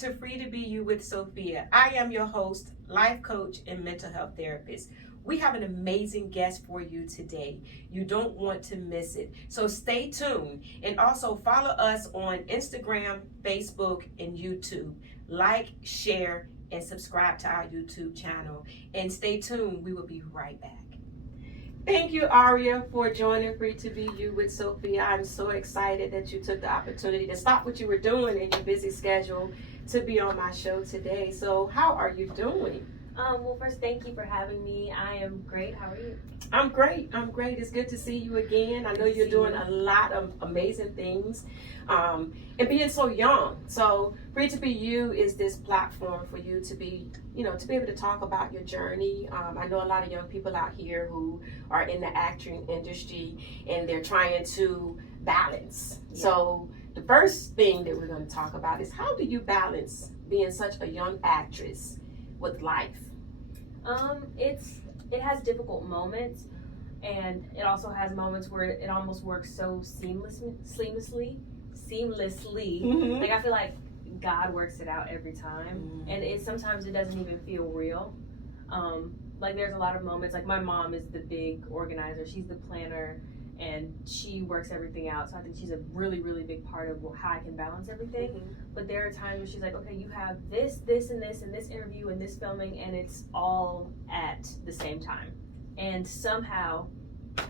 to Free to Be You with Sophia. I am your host, life coach, and mental health therapist. We have an amazing guest for you today. You don't want to miss it. So stay tuned and also follow us on Instagram, Facebook, and YouTube. Like, share, and subscribe to our YouTube channel. And stay tuned. We will be right back. Thank you, Aria, for joining Free to Be You with Sophia. I'm so excited that you took the opportunity to stop what you were doing in your busy schedule to be on my show today. So how are you doing? Well, first, thank you for having me. I am great. How are you? I'm great. It's good to see you again. I know you're doing a lot of amazing things and being so young. So Free to Be You is this platform for you to be, to be able to talk about your journey. I know a lot of young people out here who are in the acting industry and they're trying to balance. Yeah. So the first thing that we're going to talk about is, how do you balance being such a young actress with life? It has difficult moments, and it also has moments where it almost works so seamlessly. Mm-hmm. Like, I feel like God works it out every time, and sometimes it doesn't even feel real. Like, there's a lot of moments, like my mom is the big organizer, she's the planner, and she works everything out. So I think she's a really, really big part of how I can balance everything. Mm-hmm. But there are times where she's like, okay, you have this, and this interview, and this filming, and it's all at the same time. And somehow,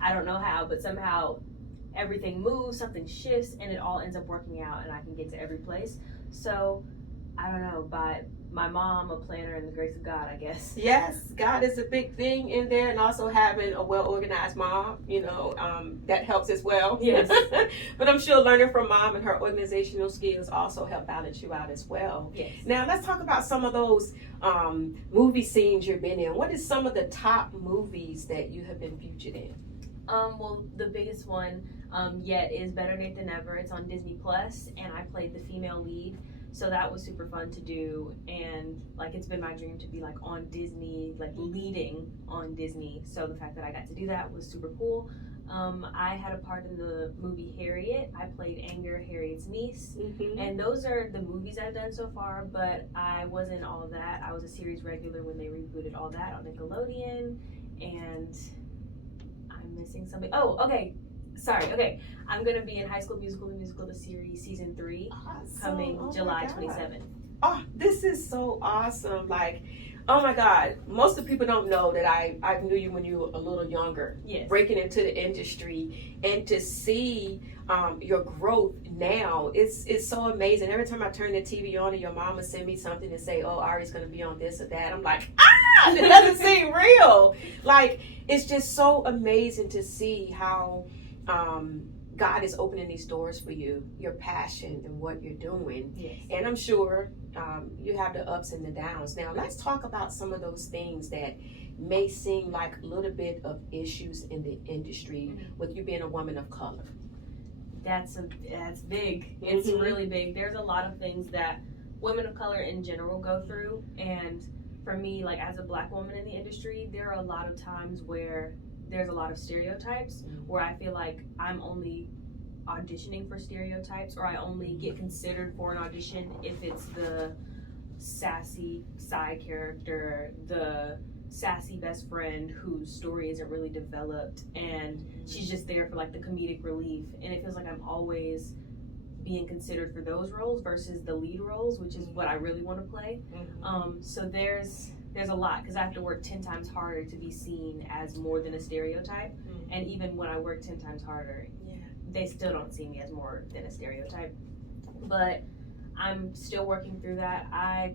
I don't know how, but somehow everything moves, something shifts, and it all ends up working out, and I can get to every place. So, I don't know, by my mom, a planner, and the grace of God, I guess. Yes, God is a big thing in there, and also having a well-organized mom, that helps as well. Yes. But I'm sure learning from mom and her organizational skills also help balance you out as well. Yes. Now, let's talk about some of those movie scenes you've been in. What is some of the top movies that you have been featured in? Well, the biggest one yet is Better Nate Than Ever. It's on Disney Plus, and I played the female lead. So that was super fun to do, and like, it's been my dream to be like on Disney, like leading on Disney. So the fact that I got to do that was super cool. I had a part in the movie Harriet. I played Anger, Harriet's niece. Mm-hmm. And those are the movies I've done so far, but I wasn't all of that. I was a series regular when they rebooted all that on Nickelodeon, and I'm missing something. Oh, okay. Sorry, okay. I'm going to be in High School Musical, the musical, the series, season 3, coming July 27th. Oh, this is so awesome. Like, oh my God. Most of the people don't know that I knew you when you were a little younger. Yes. Breaking into the industry, and to see your growth now, it's so amazing. Every time I turn the TV on and your mama send me something and say, oh, Ari's going to be on this or that, I'm like, it doesn't seem real. Like, it's just so amazing to see how God is opening these doors for you, your passion and what you're doing. Yes. And I'm sure you have the ups and the downs. Now, let's talk about some of those things that may seem like a little bit of issues in the industry with you being a woman of color. That's big. It's really big. There's a lot of things that women of color in general go through. And for me, like, as a Black woman in the industry, there are a lot of times where there's a lot of stereotypes where I feel like I'm only auditioning for stereotypes, or I only get considered for an audition if it's the sassy side character, the sassy best friend whose story isn't really developed, and she's just there for like the comedic relief. And it feels like I'm always being considered for those roles versus the lead roles, which is what I really want to play. So there's a lot, because I have to work 10 times harder to be seen as more than a stereotype. And even when I work 10 times harder, they still don't see me as more than a stereotype. But I'm still working through that. I'm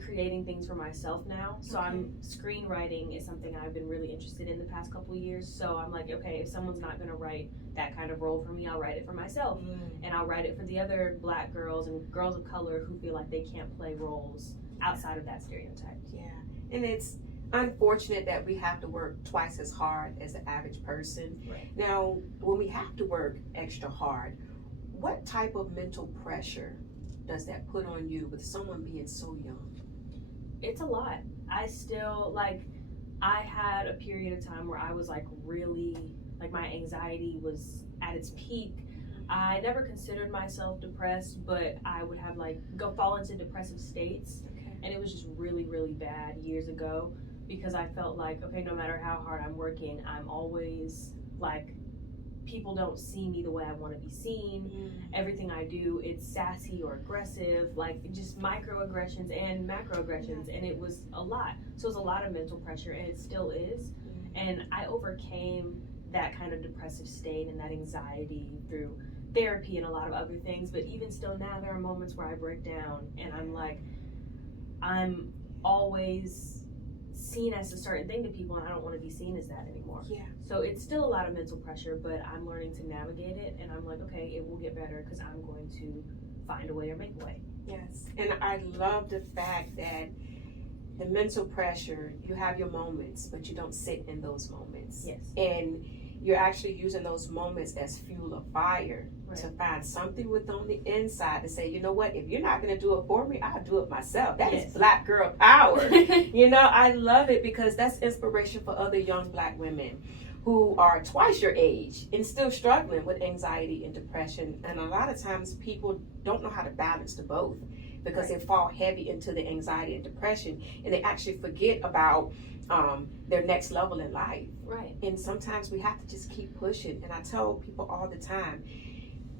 creating things for myself now. So screenwriting is something I've been really interested in the past couple of years. So I'm like, okay, if someone's not going to write that kind of role for me, I'll write it for myself. And I'll write it for the other Black girls and girls of color who feel like they can't play roles outside of that stereotype. Yeah. And it's unfortunate that we have to work twice as hard as the average person. Right. Now, when we have to work extra hard, what type of mental pressure does that put on you with someone being so young? It's a lot. I had a period of time where I was like really, like, my anxiety was at its peak. I never considered myself depressed, but I would have like fall into depressive states. Okay. And it was just really, really bad years ago because I felt like, okay, no matter how hard I'm working, I'm always like, people don't see me the way I want to be seen. Everything I do, it's sassy or aggressive, like just microaggressions and macroaggressions. And it was a lot. So it was a lot of mental pressure, and it still is. And I overcame that kind of depressive state and that anxiety through therapy and a lot of other things. But even still now, there are moments where I break down and I'm like, I'm always seen as a certain thing to people, and I don't want to be seen as that anymore. Yeah. So it's still a lot of mental pressure, but I'm learning to navigate it, and I'm like, okay, it will get better because I'm going to find a way or make a way. Yes. And I love the fact that the mental pressure, you have your moments, but you don't sit in those moments. Yes. And you're actually using those moments as fuel of fire Right. to find something within the inside to say, you know what, if you're not going to do it for me, I'll do it myself. That Yes. is Black girl power. You know, I love it because that's inspiration for other young Black women who are twice your age and still struggling with anxiety and depression. And a lot of times people don't know how to balance the both because Right. they fall heavy into the anxiety and depression, and they actually forget about their next level in life. Right. And sometimes we have to just keep pushing. And I tell people all the time,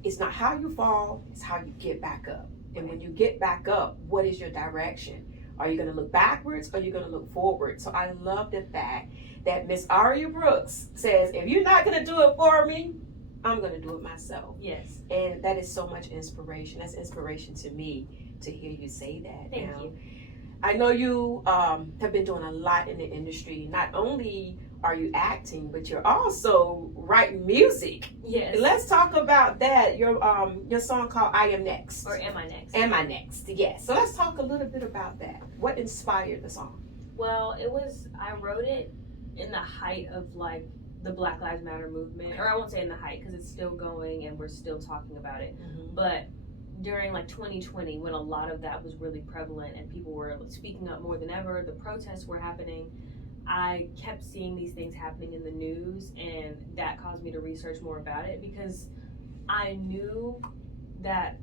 it's not how you fall, it's how you get back up. And when you get back up, what is your direction? Are you going to look backwards or are you going to look forward? So I love the fact that Miss Aria Brooks says, if you're not going to do it for me, I'm going to do it myself. Yes. And that is so much inspiration. That's inspiration to me to hear you say that. Thank now, you. I know you have been doing a lot in the industry. Not only are you acting, but you're also writing music. Yes. Let's talk about that. Your song called "I Am Next." Or am I next? Am I Next? Yes. So let's talk a little bit about that. What inspired the song? Well, I wrote it in the height of like the Black Lives Matter movement, or I won't say in the height because it's still going and we're still talking about it. But during like 2020, when a lot of that was really prevalent and people were speaking up more than ever, the protests were happening, I kept seeing these things happening in the news, and that caused me to research more about it because I knew that,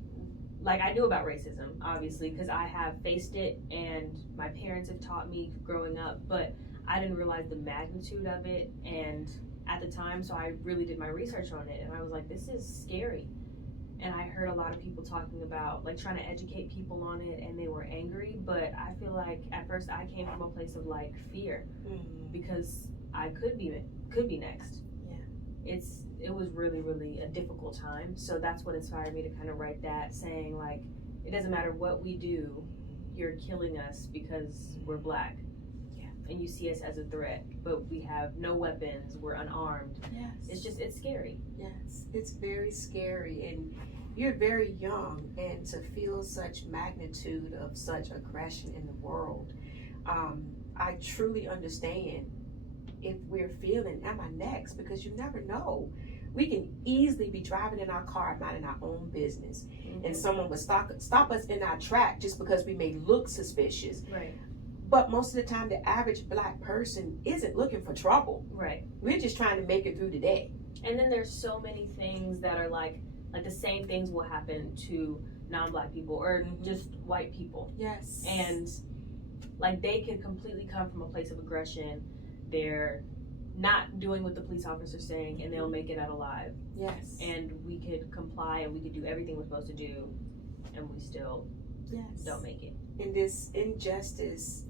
like, I knew about racism, obviously, because I have faced it and my parents have taught me growing up, but I didn't realize the magnitude of it and at the time, so I really did my research on it, and I was like, this is scary. And I heard a lot of people talking about like trying to educate people on it, and they were angry, but I feel like at first I came from a place of like fear because I could be next. Yeah. It was really, really a difficult time, so that's what inspired me to kind of write that, saying like, it doesn't matter what we do, you're killing us because we're Black. Yeah. And you see us as a threat, but we have no weapons, we're unarmed. Yes. It's scary. Yes, it's very scary, and you're very young, and to feel such magnitude of such aggression in the world, I truly understand if we're feeling, am I next? Because you never know. We can easily be driving in our car, minding our own business, and someone would stop us in our track just because we may look suspicious. Right. But most of the time, the average Black person isn't looking for trouble. Right. We're just trying to make it through the day. And then there's so many things that are like the same things will happen to non-Black people or just white people. Yes. And like they could completely come from a place of aggression. They're not doing what the police officer's saying and they'll make it out alive. Yes. And we could comply and we could do everything we're supposed to do and we still don't make it. And this injustice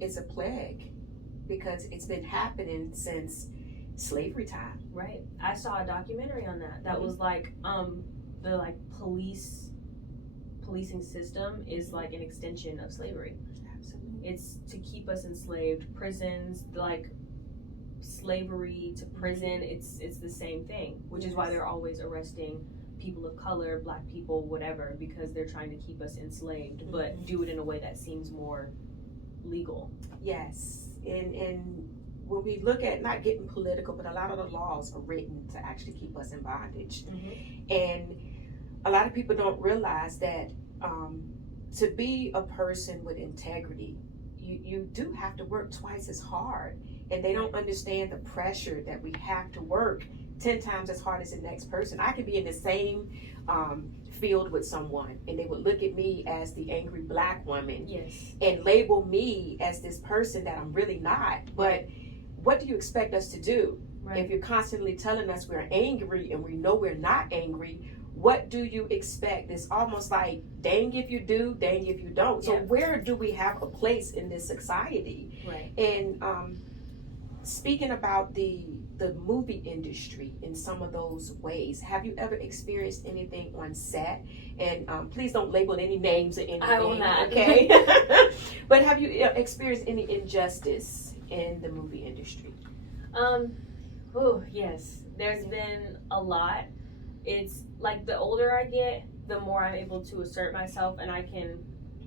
is a plague because it's been happening since slavery time. Right. I saw a documentary on that. That was like the like policing system is like an extension of slavery. Absolutely. It's to keep us enslaved. Prisons, like slavery to prison, it's the same thing, which is why they're always arresting people of color, Black people, whatever, because they're trying to keep us enslaved, but do it in a way that seems more legal. Yes. And when we look at, not getting political, but a lot of the laws are written to actually keep us in bondage. And a lot of people don't realize that to be a person with integrity, you do have to work twice as hard. And they don't understand the pressure that we have to work 10 times as hard as the next person. I could be in the same field with someone and they would look at me as the angry black woman Yes. and label me as this person that I'm really not. But what do you expect us to do? Right. If you're constantly telling us we're angry and we know we're not angry, what do you expect? It's almost like, dang if you do, dang if you don't. So Yeah. where do we have a place in this society? Right. And speaking about the movie industry in some of those ways, have you ever experienced anything on set? And please don't label any names or anything. I will not. Okay. But have you experienced any injustice in the movie industry? Yes. There's been a lot. It's like the older I get, the more I'm able to assert myself, and I can,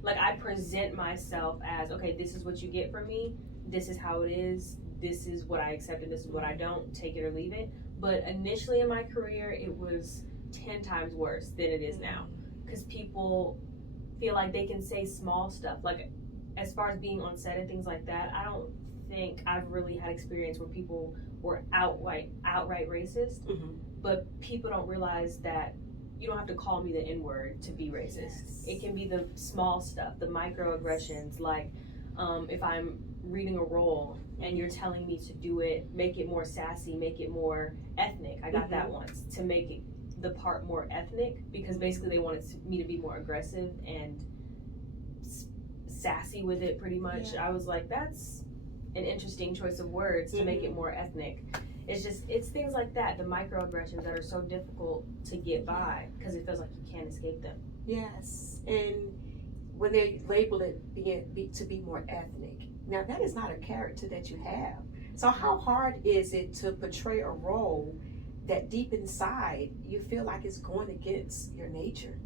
like, I present myself as, okay, this is what you get from me. This is how it is. This is what I accept and this is what I don't. Take it or leave it. But initially in my career, it was 10 times worse than it is now, because people feel like they can say small stuff. Like, as far as being on set and things like that, I don't think I've really had experience where people were outright racist. Mm-hmm. But people don't realize that you don't have to call me the N-word to be racist. Yes. It can be the small stuff, the microaggressions, like if I'm reading a role and you're telling me to do it, make it more sassy, make it more ethnic. I got that once, to make it, the part more ethnic, because basically they wanted me to be more aggressive and sassy with it, pretty much. Yeah. I was like, that's an interesting choice of words to make it more ethnic. It's things like that, the microaggressions that are so difficult to get by because it feels like you can't escape them. Yes, and when they label it to be more ethnic, now that is not a character that you have. So how hard is it to portray a role that deep inside you feel like it's going against your nature?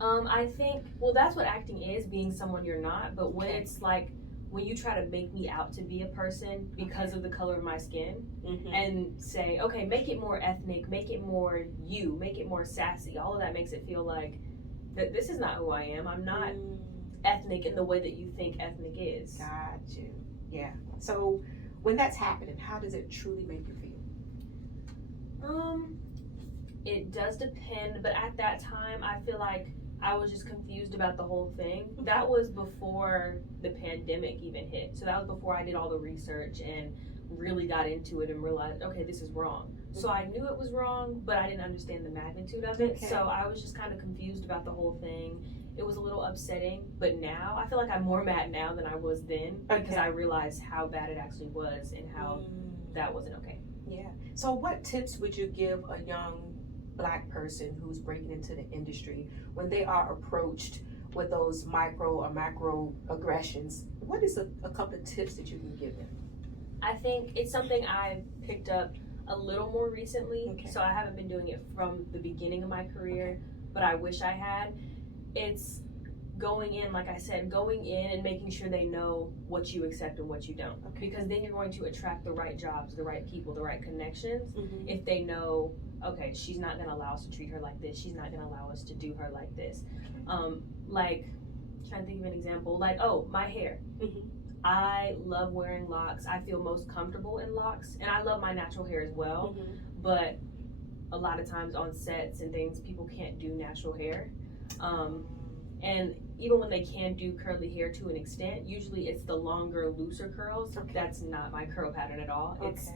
I think, well, that's what acting is, being someone you're not. But when Okay. it's like, when you try to make me out to be a person because of the color of my skin, and say, okay, make it more ethnic, make it more you, make it more sassy, all of that makes it feel like that this is not who I am. I'm not ethnic in the way that you think ethnic is. Got you. Yeah. So when that's happening, how does it truly make you feel? It does depend, but at that time, I feel like I was just confused about the whole thing. That was before the pandemic even hit. So that was before I did all the research and really got into it and realized, okay, this is wrong. So I knew it was wrong, but I didn't understand the magnitude of it. Okay. So I was just kind of confused about the whole thing. It was a little upsetting, but now I feel like I'm more mad now than I was then, because I realized how bad it actually was and how that wasn't okay. Yeah. So what tips would you give a young Black person who's breaking into the industry when they are approached with those micro or macro aggressions? What is a couple of tips that you can give them? I think it's something I picked up a little more recently. Okay. So I haven't been doing it from the beginning of my career, but I wish I had. It's going in, like I said, going in and making sure they know what you accept and what you don't. Okay. Because then you're going to attract the right jobs, the right people, the right connections. If they know, okay, she's not going to allow us to treat her like this. She's not going to allow us to do her like this. Like, trying to think of an example, like, oh, my hair. I love wearing locks. I feel most comfortable in locks, and I love my natural hair as well. But a lot of times on sets and things, people can't do natural hair. And even when they can do curly hair to an extent, usually it's the longer, looser curls. Okay. That's not my curl pattern at all. It's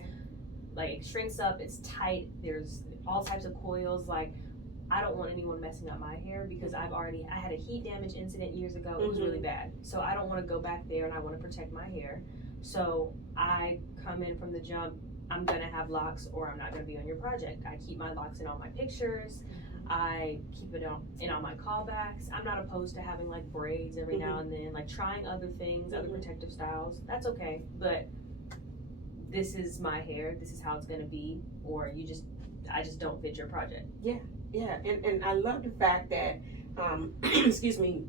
like, it shrinks up, it's tight, there's all types of coils. Like, I don't want anyone messing up my hair because I had a heat damage incident years ago. It was really bad. So I don't want to go back there, and I want to protect my hair. So I come in from the jump, I'm gonna have locks or I'm not gonna be on your project. I keep my locks in all my pictures. I keep it in all my callbacks. I'm not opposed to having like braids every now and then, like trying other things, other protective styles. That's okay. But this is my hair, this is how it's gonna be, or I just don't fit your project. Yeah, and I love the fact that, excuse me,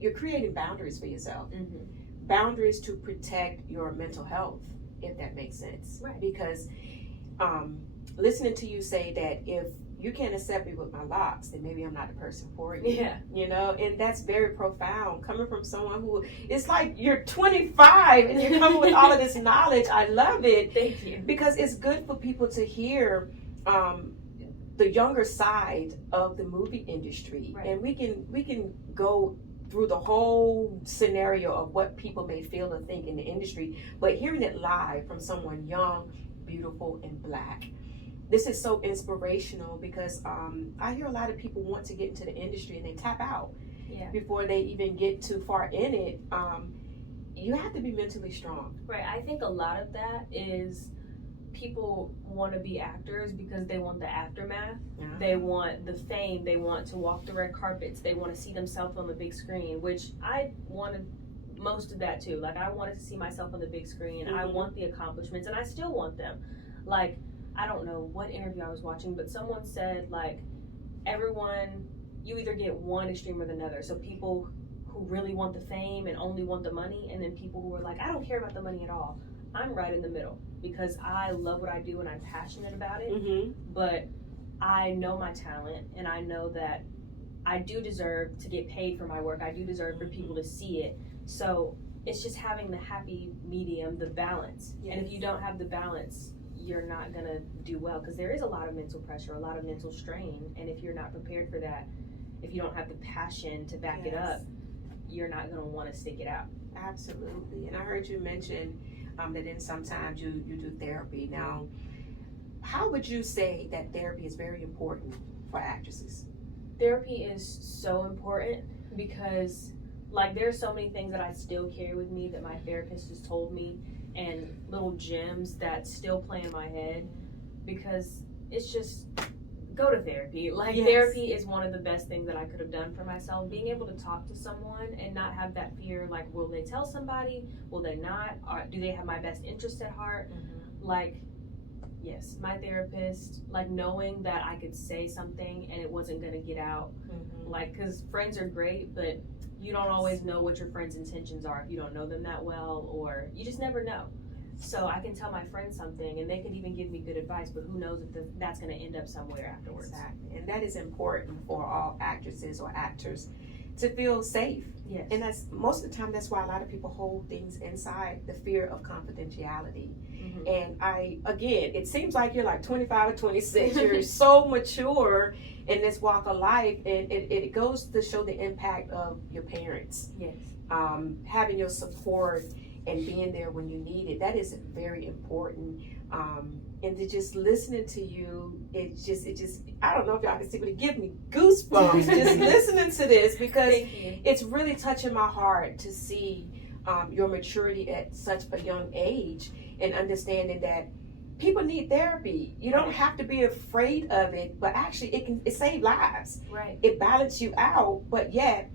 you're creating boundaries for yourself. Boundaries to protect your mental health, if that makes sense. Right. Because listening to you say that if you can't accept me with my locks, then maybe I'm not the person for you. Yeah. You know, and that's very profound coming from someone who, it's like you're 25 and you're coming with all of this knowledge. I love it. Thank you. Because it's good for people to hear the younger side of the movie industry, Right. and we can go through the whole scenario of what people may feel or think in the industry, but hearing it live from someone young, beautiful, and Black, this is so inspirational because I hear a lot of people want to get into the industry and they tap out before they even get too far in it. You have to be mentally strong. Right. I think a lot of that is people want to be actors because they want the aftermath. They want the fame. They want to walk the red carpets. They want to see themselves on the big screen, which I wanted most of that too. Like, I wanted to see myself on the big screen. Mm-hmm. I want the accomplishments, and I still want them. Like, I don't know what interview I was watching, but someone said, like, everyone, you either get one extreme or the other. So people who really want the fame and only want the money, and then people who are like, I don't care about the money at all. I'm right in the middle because I love what I do and I'm passionate about it, Mm-hmm. but I know my talent and I know that I do deserve to get paid for my work. I do deserve for people to see it. So it's just having the happy medium, the balance. Yes. And if you don't have the balance, you're not gonna do well because there is a lot of mental pressure, a lot of mental strain. And if you're not prepared for that, if you don't have the passion to back it up, you're not gonna wanna stick it out. Absolutely. And I heard you mention that then sometimes you do therapy. Now, how would you say that therapy is very important for actresses? Therapy is so important because, like, there's so many things that I still carry with me that my therapist has told me, and little gems that still play in my head, because it's just, go to therapy. Like, Yes. Therapy is one of the best things that I could have done for myself. Being able to talk to someone and not have that fear, like, will they tell somebody? Will they not? Or do they have my best interest at heart? Like, yes, my therapist, like, knowing that I could say something and it wasn't gonna get out. Like, because friends are great, but you don't always know what your friends' intentions are if you don't know them that well, or you just never know. So I can tell my friend something and they could even give me good advice, but who knows if that's going to end up somewhere afterwards. Exactly. And that is important for all actresses or actors to feel safe. Yes. And that's most of the time, that's why a lot of people hold things inside, the fear of confidentiality. Mm-hmm. And again, it seems like you're like 25 or 26. You're so mature in this walk of life, and it goes to show the impact of your parents. Yes. Having your support and being there when you need it, that is very important. And to just listening to you, it just I don't know if y'all can see, but it gives me goosebumps just listening to this, because it's really touching my heart to see your maturity at such a young age, and understanding that people need therapy. You don't have to be afraid of it, but actually it saves lives. Right. It balances you out, but yet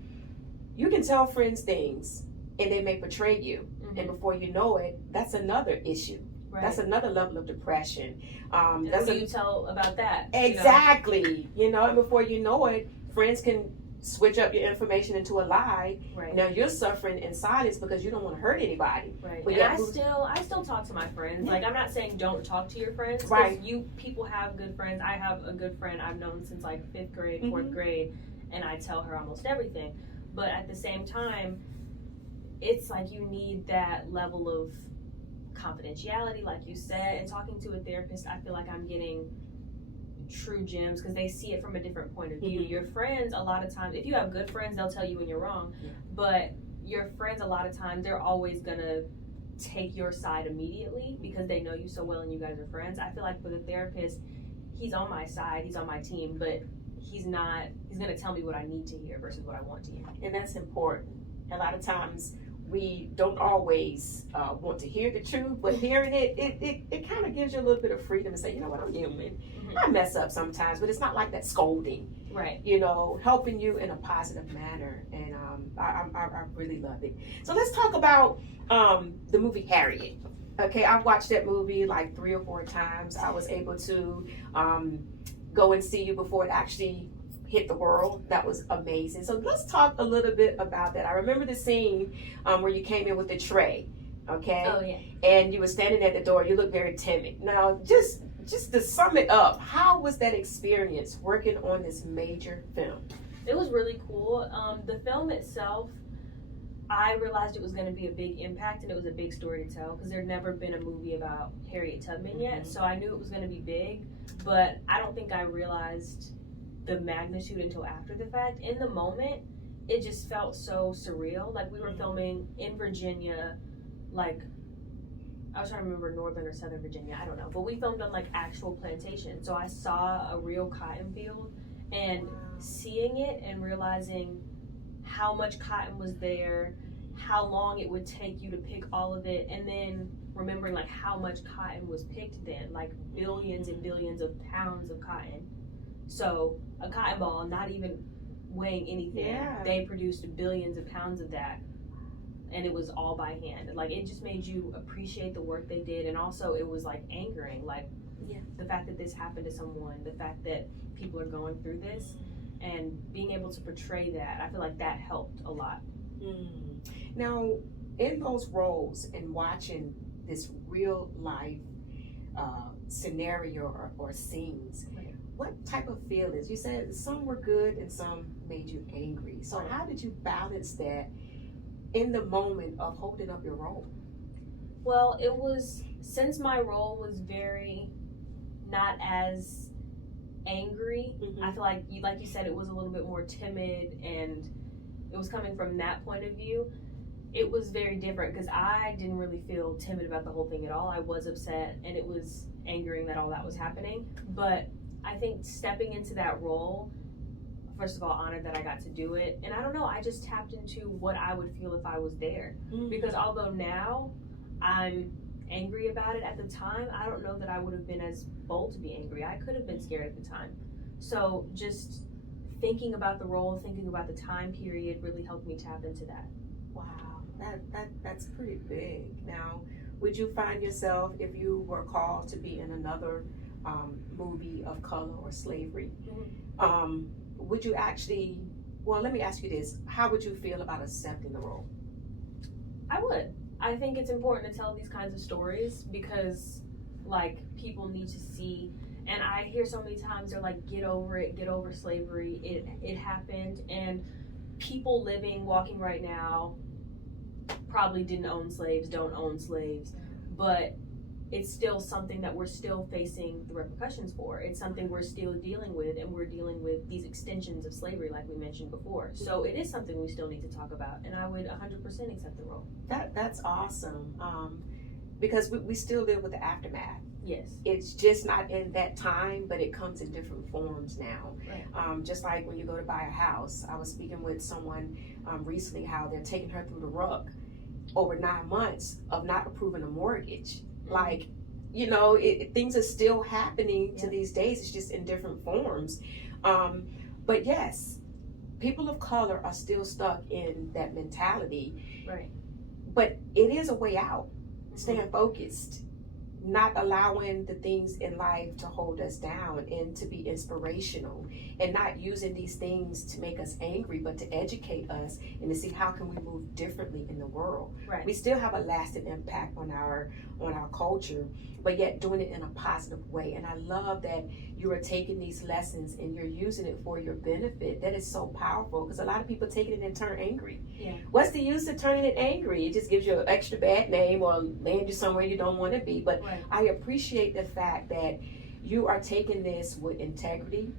you can tell friends things and they may betray you. Mm-hmm. And before you know it, that's another issue. Right. That's another level of depression. And That's who do you tell about that? exactly. And before you know it, friends can switch up your information into a lie. Right. Now you're suffering in silence because you don't want to hurt anybody. Right. But And yeah, I still talk to my friends. Yeah. Like, I'm not saying don't talk to your friends. 'Cause Right. people have good friends. I have a good friend I've known since like 5th grade, 4th Mhm. grade, and I tell her almost everything. But at the same time, it's like you need that level of confidentiality, like you said. And talking to a therapist, I feel like I'm getting true gems because they see it from a different point of view. Mhm. Your friends, a lot of times, if you have good friends, they'll tell you when you're wrong. Yeah. But your friends, a lot of times, they're always gonna take your side immediately because they know you so well and you guys are friends. I feel like with a therapist, he's on my side, he's on my team, but he's gonna tell me what I need to hear versus what I want to hear. And that's important. A lot of times we don't always want to hear the truth, but hearing it kind of gives you a little bit of freedom to say, you know what, I'm human. Mhm. I mess up sometimes, but it's not like that scolding. Right. Helping you in a positive manner, and I really love it. So let's talk about the movie Harriet. Okay, I've watched that movie like 3 or 4 times. I was able to go and see you before it actually hit the world. That was amazing. So let's talk a little bit about that. I remember the scene where you came in with the tray, okay? Oh yeah. And you were standing at the door. You looked very timid. Now, just to sum it up, how was that experience working on this major film? It was really cool. The film itself, I realized it was going to be a big impact and it was a big story to tell because there'd never been a movie about Harriet Tubman yet. So I knew it was going to be big, but I don't think I realized the magnitude until after the fact. In the moment, it just felt so surreal. Like we were filming in Virginia, like I was trying to remember northern or southern Virginia, I don't know. But we filmed on like actual plantation. So I saw a real cotton field and seeing it and realizing how much cotton was there, how long it would take you to pick all of it, and then remembering like how much cotton was picked then, like billions and billions of pounds of cotton. So a cotton ball, not even weighing anything, they produced billions of pounds of that. And it was all by hand. Like it just made you appreciate the work they did, and also it was like angering, like the fact that this happened to someone, the fact that people are going through this, and being able to portray that, I feel like that helped a lot. Now, in those roles and watching this real life scenario or scenes, what type of feelings? You said some were good and some made you angry. So how did you balance that in the moment of holding up your role? Well, it was, since my role was very not as angry, I feel like you said, it was a little bit more timid, and it was coming from that point of view. It was very different because I didn't really feel timid about the whole thing at all. I was upset and it was angering that all that was happening. But I think stepping into that role, first of all, honored that I got to do it. And I don't know, I just tapped into what I would feel if I was there. Because although now I'm angry about it, at the time, I don't know that I would have been as bold to be angry. I could have been scared at the time. So just thinking about the role, thinking about the time period really helped me tap into that. Wow, that's pretty big. Now, would you find yourself, if you were called to be in another movie of color or slavery, would you actually, well, let me ask you this, how would you feel about accepting the role? I would. I think it's important to tell these kinds of stories because, like, people need to see, and I hear so many times they're like, get over it, get over slavery, it happened, and people living, walking right now probably didn't own slaves, don't own slaves, but it's still something that we're still facing the repercussions for. It's something we're still dealing with, and we're dealing with these extensions of slavery like we mentioned before. So it is something we still need to talk about, and I would 100% accept the role. That's awesome, because we still live with the aftermath. Yes. It's just not in that time, but it comes in different forms now. Right. Just like when you go to buy a house. I was speaking with someone recently how they're taking her through the rug over 9 months of not approving a mortgage. Like, you know, things are still happening to these days. It's just in different forms. But yes, people of color are still stuck in that mentality. Right. But it is a way out. Staying focused, not allowing the things in life to hold us down, and to be inspirational, and not using these things to make us angry, but to educate us and to see how can we move differently in the world. Right. We still have a lasting impact on our culture, but yet doing it in a positive way. And I love that you are taking these lessons and you're using it for your benefit. That is so powerful, because a lot of people take it and turn angry. Yeah. What's the use of turning it angry? It just gives you an extra bad name or land you somewhere you don't want to be. But Right. I appreciate the fact that you are taking this with integrity.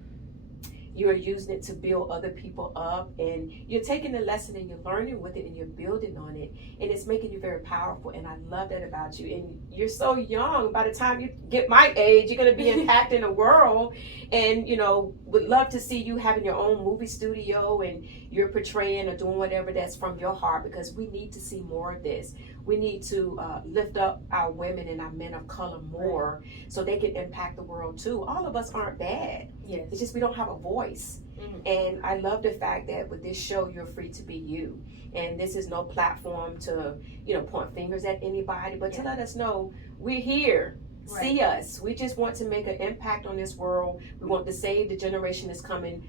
You are using it to build other people up, and you're taking the lesson and you're learning with it and you're building on it, and it's making you very powerful. And I love that about you. And you're so young. By the time you get my age, you're going to be impacting the world. And, you know, would love to see you having your own movie studio and you're portraying or doing whatever that's from your heart, because we need to see more of this. We need to lift up our women and our men of color more, so they can impact the world too. All of us aren't bad. Yes. It's just we don't have a voice. And I love the fact that with this show, you're free to be you. And this is no platform to, you know, point fingers at anybody, but to let us know we're here. Right. See us. We just want to make an impact on this world. We want to save the generation that's coming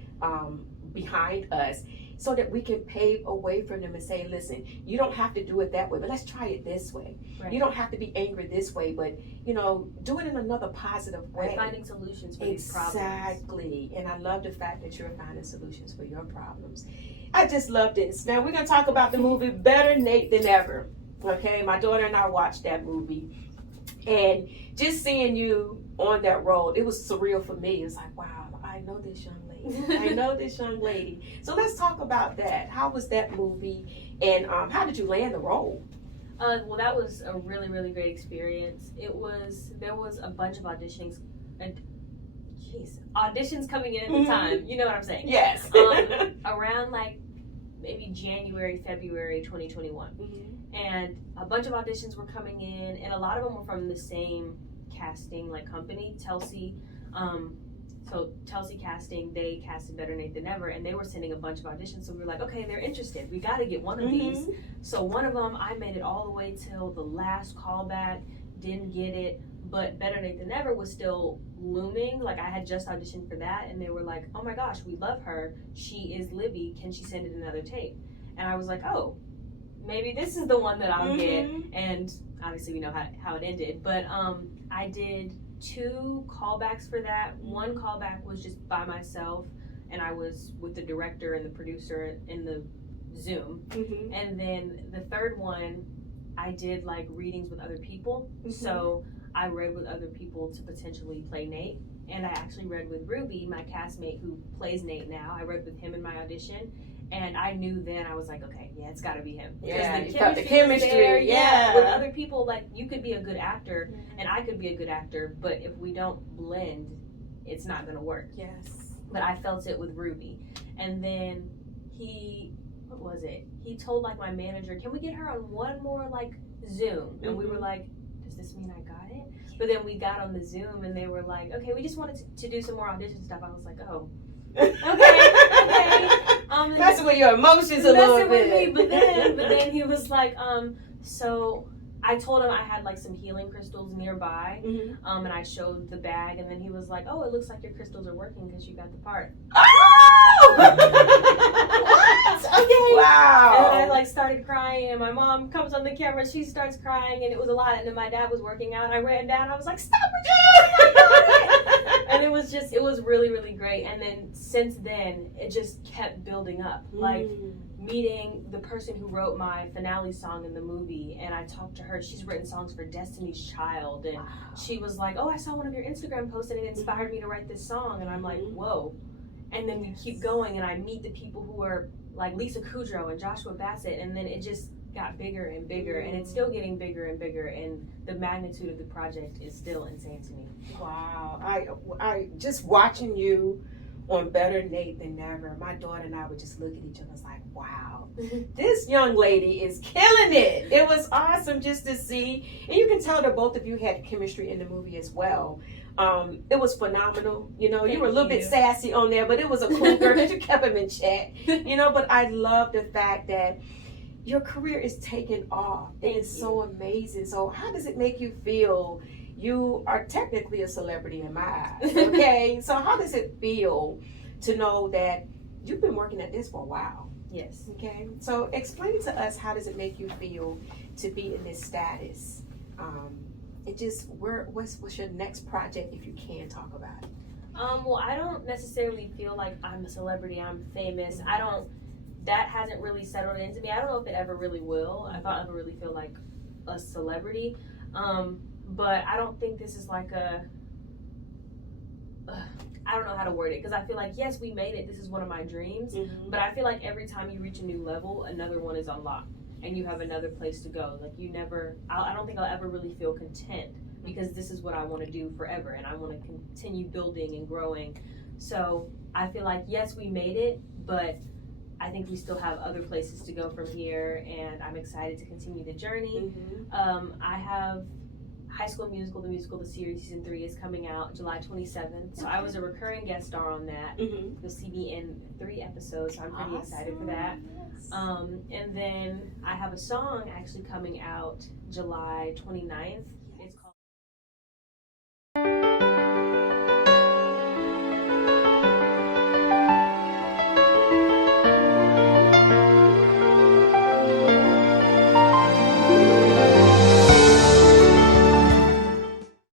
behind us, so that we can pave a way for them and say, listen, you don't have to do it that way, but let's try it this way. Right. You don't have to be angry this way, but, you know, do it in another positive way. Right. Finding solutions for these problems. Exactly. And I love the fact that you're finding solutions for your problems. I just love this. Now we're gonna talk about the movie Better Nate Than Ever. Okay, my daughter and I watched that movie, and just seeing you on that role, it was surreal for me. It's like, wow, I know this young lady. I know this young lady. So let's talk about that. How was that movie, and how did you land the role? Well, that was a really, really great experience. There was a bunch of auditions coming in at the time. You know what I'm saying? Yes. Around like maybe January, February 2021. Mm-hmm. And a bunch of auditions were coming in, and a lot of them were from the same casting like company, Telsey. So Telsey Casting, they casted Better Nate Than Ever, and they were sending a bunch of auditions. So we were like, okay, they're interested. We got to get one of these. So one of them, I made it all the way till the last callback, didn't get it. But Better Nate Than Ever was still looming. Like, I had just auditioned for that, and they were like, oh my gosh, we love her. She is Libby. Can she send it another tape? And I was like, oh, maybe this is the one that I'll get. And obviously we know how it ended. But I did 2 callbacks for that. One callback was just by myself, and I was with the director and the producer in the Zoom. And then the third one, I did like readings with other people. So I read with other people to potentially play Nate. And I actually read with Ruby, my castmate who plays Nate now. I read with him in my audition. And I knew then, I was like, okay, yeah, it's got to be him. Yeah, the chemistry there, yeah. With other people, like, you could be a good actor, and I could be a good actor, but if we don't blend, it's not going to work. Yes. But I felt it with Ruby. And then what was it? He told, like, my manager, can we get her on one more, like, Zoom? And we were like, does this mean I got it? But then we got on the Zoom, and they were like, okay, we just wanted to do some more audition stuff. I was like, oh. okay. That's where your emotions a little bit. But then he was like, so I told him I had like some healing crystals nearby, and I showed the bag, and then he was like, oh, it looks like your crystals are working because you got the part. Oh! What? Okay. Wow. And I like started crying, and my mom comes on the camera, she starts crying, and it was a lot, and then my dad was working out, and I ran down, I was like, stop it! And it was really, really great. And then since then, it just kept building up. Like meeting the person who wrote my finale song in the movie, and I talked to her. She's written songs for Destiny's Child, and she was like, oh, I saw one of your Instagram posts and it inspired me to write this song. And I'm like, whoa. And then we keep going, and I meet the people who are like Lisa Kudrow and Joshua Bassett, and then it just got bigger and bigger, and it's still getting bigger and bigger, and the magnitude of the project is still insane to me. Wow. I just watching you on Better Nate Than Never, my daughter and I would just look at each other and was like, wow, this young lady is killing it. It was awesome just to see, and you can tell that both of you had chemistry in the movie as well. It was phenomenal. You know, you were a little bit sassy on there, but it was a cool girl. You kept him in check. You know, but I love the fact that your career is taking off. It is so amazing. So how does it make you feel? You are technically a celebrity in my eyes, okay? So how does it feel to know that you've been working at this for a while? Yes. Okay. So explain to us, how does it make you feel to be in this status? What's your next project, if you can talk about it? Well, I don't necessarily feel like I'm a celebrity, I'm famous. That hasn't really settled into me. I don't know if it ever really will. I don't ever really feel like a celebrity. But I don't think this is like I don't know how to word it, because I feel like, yes, we made it. This is one of my dreams. But I feel like every time you reach a new level, another one is unlocked, and you have another place to go. Like I don't think I'll ever really feel content, because this is what I want to do forever, and I want to continue building and growing. So I feel like, yes, we made it, but I think we still have other places to go from here, and I'm excited to continue the journey. I have High School Musical, the musical, the series, season 3 is coming out July 27th. So I was a recurring guest star on that. You'll see me in 3 episodes, so I'm pretty excited for that. And then I have a song actually coming out July 29th.